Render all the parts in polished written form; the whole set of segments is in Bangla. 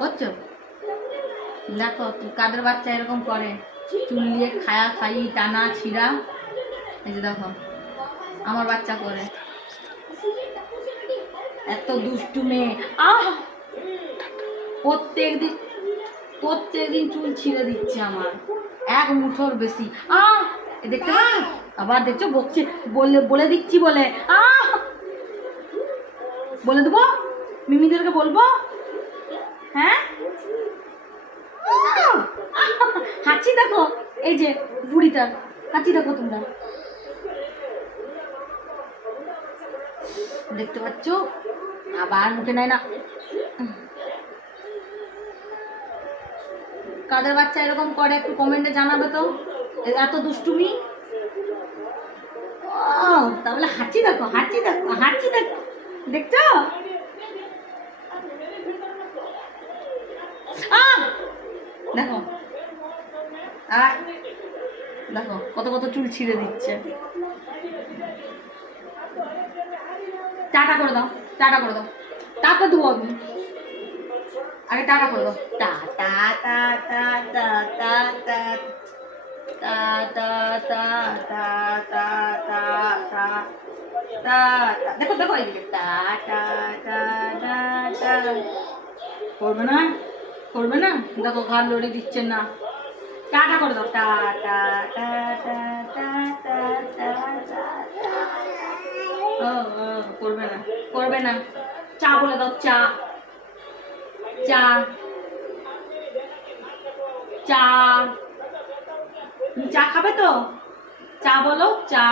করছো? দেখো কাদের বাচ্চা এরকম করে, চুল দিয়ে খায়া খাই টানা ছিঁড়া। এই যে দেখো আমার বাচ্চা করে, এত দুষ্টু মেয়ে। প্রত্যেকদিন চুল ছিঁড়ে দিচ্ছে আমার, এক মুঠোর বেশি। দেখতে পাচ্ছ? আবার দেখছো বকছে, বলে দিচ্ছি বলে। বলে দেবো, মিমিদেরকে বলবো। হ্যাঁ, হাঁচি দেখো, এই যে বুড়িটার হাঁচি দেখো তোমরা, দেখতে পাচ্ছ? আবার মুখে নেয় না। কাদের বাচ্চা এরকম করে একটু কমেন্টে জানাবে তো, এত দুষ্টুমি। তাহলে হাঁচি দেখো, হাঁচি দেখো, হাঁচি দেখো, দেখছো? দেখো দেখো কত কত চুল ছিঁড়ে দিচ্ছে। টাটা করে দাও, টাটা করে দাও, তারপর দেবো আমি। আগে টাটা করে দাও। টা টা টা টা টা টা টা টা টা টা টা টা টা টা টা। দেখো দেখো এইদিকে টা টা টা টা টা। করবে না, করবে না, দেখো ঘাড় লড়ে দিচ্ছে না। টাটা করে দাও। টা টা টা টা টা টা টা টা। করবে না, করবে না। চা বলে দাও, চা চা চা। তুমি চা খাবে তো? চা বলো, চা।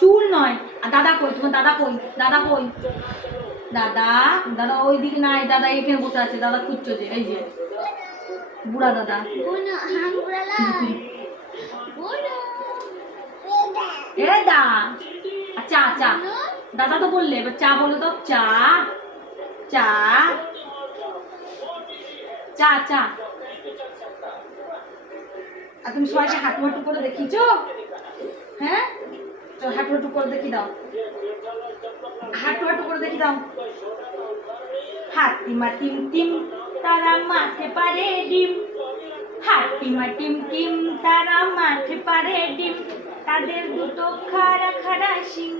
চুল নয়। আর দাদা কই? তোমার দাদা কই? দাদা কই? দাদা, দাদা ওই দিকে নাই, দাদা এখানে বসে আছে। দাদা খুঁজছো যে, এই যে বুড়া দাদা। এ দা, চা চা। দাদা তো বললে, এবার চা বলে দাও। চা চা চা চা। আর তুমি সবাইকে হাঁটু হাঁটু করে দেখিয়েছো? হ্যাঁ, চল হাঁটু হাঁটু করে দেখি দাও, হাঁটু হাঁটু করে দেখি দাও। হাতিমা টিম টিম তারা মাঠে পারে ডিম, হাতিমা টিম টিম তারা মাঠে পারে ডিম, তাদের দুটো খাড়া খাড়া শিং।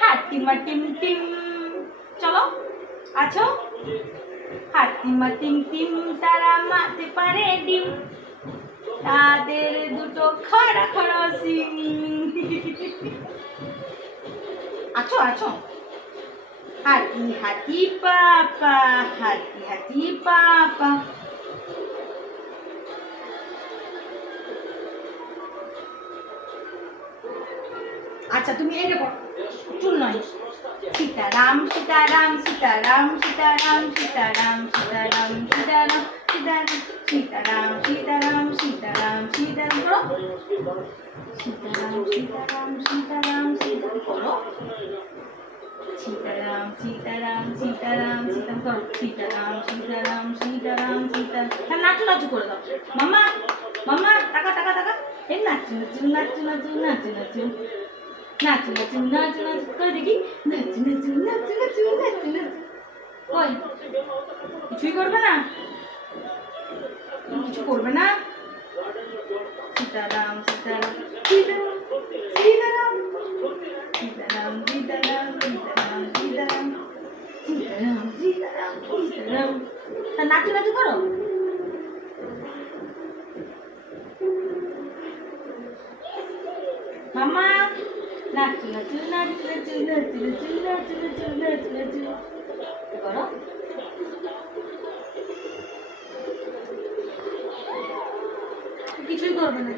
হাতিমা টিম টিম, চলো আছো। হাতিমা টিম টিম তারা মাঠে পারে ডিম, তাদের দুটো খাড়া খাড়া শিং। আছো আছো। হাতি হাতি পাপা, হাতি হাতি পাপা। আচ্ছা তুমি এইটা করো, চুল নয়। সীতারাম সীতারাম সীতারাম সীতারাম সীতারাম সীতারাম সীতারাম সীতারাম সীতারাম সীতারাম সীতারাম সীতারাম করো। সীতারাম সীতারাম সীতারাম সীতারাম করো। সীতারাম সীতারাম সীতারাম সীতারাম করো। সীতারাম সীতারাম সীতারাম সীতারাম। নাচু নাচু করে দাও। মামা মামা টাকা টাকা টাকা। এই নাচু নাচু নাচু নাচু নাচু নাচু নাচু নাচু নাচু নাচু করে দেখি। নাচু নাচু নাচু নাচু নাচু নাচু। কই কিছুই করবে না? কিছু করবে না? সীতারাম সীতারাম সীতারাম সীতারাম সীতারাম সীতারাম সীতারাম সীতারাম সীতারাম সীতারাম সীতারাম। তা নাচু নাচু করো। মামা নাচু নাচু নাচু নাচু নাচু নাচু নাচু নাচু নাচু নাচু করো। কিছুই করবে না।